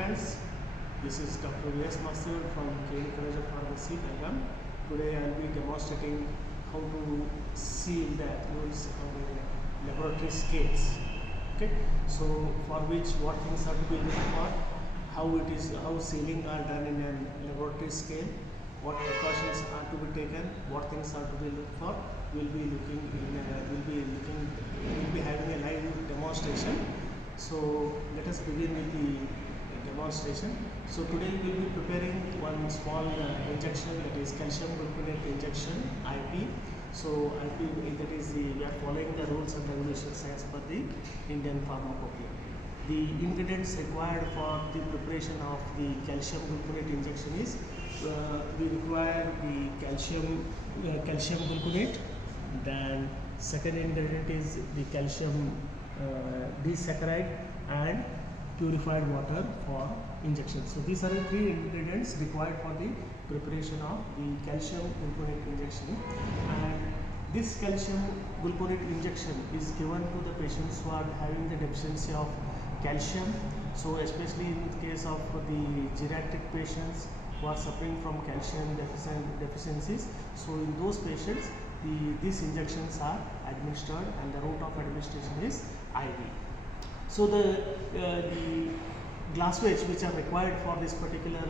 friends, this is Dr. V.S. Master from KD College of Pharmacy, Belgaum. Today I will be demonstrating how to seal the appules on the laboratory scales. Okay, so for which what things are to be looked for, how sealing are done in a laboratory scale, what precautions are to be taken, what things are to be looked for. We'll be having a live demonstration. So let us begin with the demonstration. So today we will be preparing one small injection, that is calcium gluconate injection (IP). So IP, that is we are following the rules and regulations as per the Indian Pharmacopoeia. The ingredients required for the preparation of the calcium gluconate injection is we require the calcium gluconate. Then second ingredient is the calcium disaccharide and purified water for injection. So these are the three ingredients required for the preparation of the calcium gluconate injection. And this calcium gluconate injection is given to the patients who are having the deficiency of calcium. So especially in the case of the geriatric patients who are suffering from calcium deficiencies. So in those patients, these injections are administered, and the route of administration is IV. So the glasswares which are required for this particular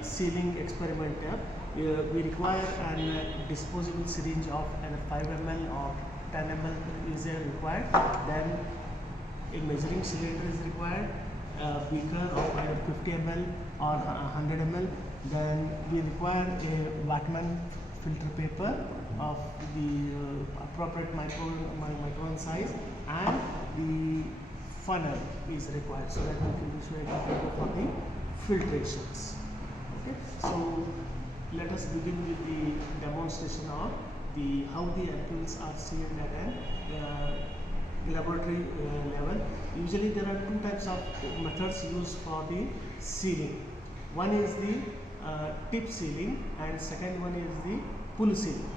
sealing experiment, we require a disposable syringe of 5 ml or 10 ml is required. Then a measuring cylinder is required, a beaker of either 50 ml or 100 ml. Then we require a Wattman filter paper of the appropriate micron size, and the funnel is required so that we can visualize for the filtrations. Okay, so let us begin with the demonstration of how the ampules are sealed at an laboratory level. Usually there are two types of methods used for the sealing. One is the tip sealing, and second one is the pull sealing.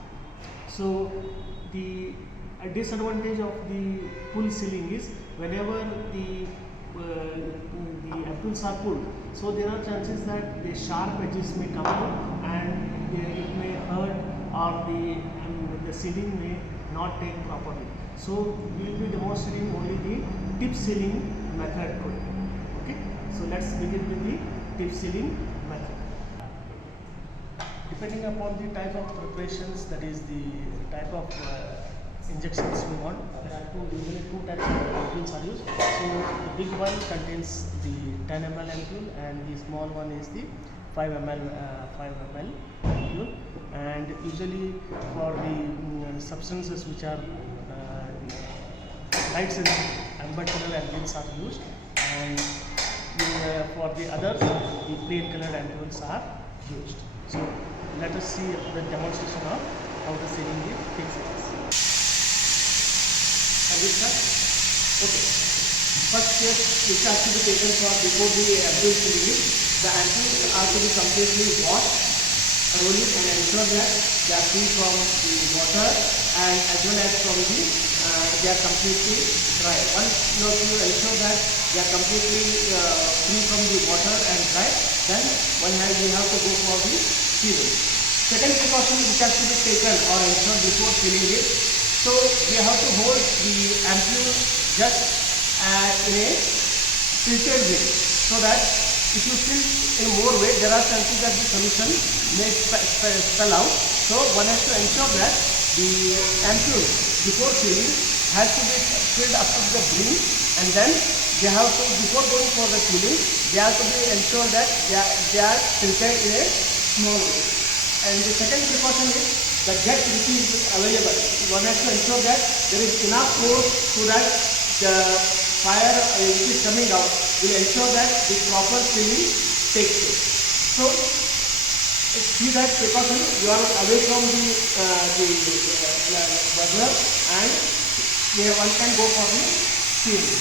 So the disadvantage of the pull sealing is whenever the ampules are pulled, so there are chances that the sharp edges may come out and it may hurt, or the sealing may not take properly. So we will be demonstrating only the tip sealing method today. Okay, so let's begin with the tip sealing method. Depending upon the type of preparations, that is the type of injections we want, there are usually two types of ampules are used. So the big one contains the 10 ml ampule, and the small one is the 5 ml ampule. And usually for the substances which are light sensitive, amber color ampules are used, and for the others, the plain colored ampules are used. So let us see the demonstration of how the sealing takes place. Okay. First step which has to be taken before the ampule sealing is the ampules are to be completely washed thoroughly and ensure that they are free from the water, and as well as from the they are completely dry. Once you have to ensure that they are completely free from the water and dry, then we have to go for the sealing. Second precaution which has to be taken or ensured before sealing it, so we have to hold the ampule just in a filtered way, so that if you fill in more weight, there are chances that the solution may spill out. So one has to ensure that the ampule before sealing has to be filled up to the brim, and then they have to, before going for the sealing, they have to be ensured that they are filtered in a small way. And the second precaution is the jet which is available. One has to ensure that there is enough force so that the fire which is coming out will ensure that the proper sealing takes place. So see that precaution, you are away from the burner, and one can go for the sealing.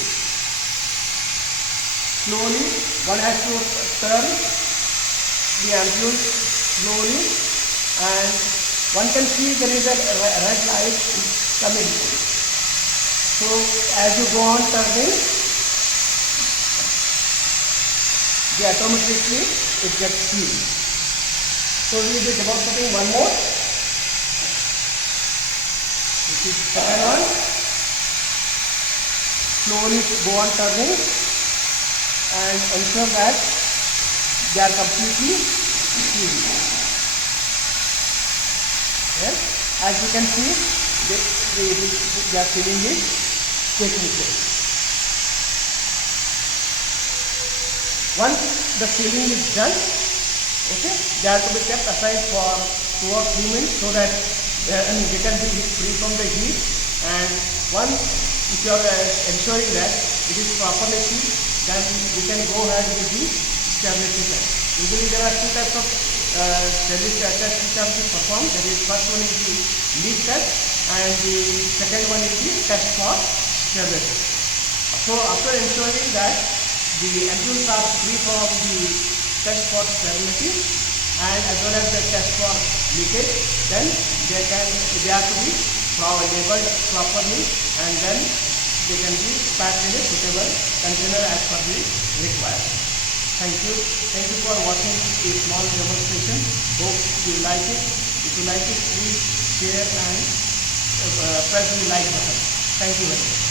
Slowly one has to turn the ampule slowly, and one can see there is a red light coming. So as you go on turning, automatically it gets sealed. So we will be demonstrating one more. This is the second one. Slowly go on turning and ensure that they are completely sealed. Yes. As you can see, their sealing is taking place. Once the sealing is done, okay, they are to be kept aside for 2 or 3 minutes so that they can be free from the heat. And once, if you are ensuring that it is properly sealed, then we can go ahead with the sterility test. Usually there are 2 types of sterility tests which are to be performed. That is, first one is the leak test and the second one is the test for sterility. So after ensuring that the ampules are free from the test for sterility and as well as the test for leakage, then they are to be labeled properly and then they can be packed in a suitable container as per the required. Thank you. Thank you for watching a small demonstration. Hope you like it. If you like it, please share and press the like button. Thank you very much.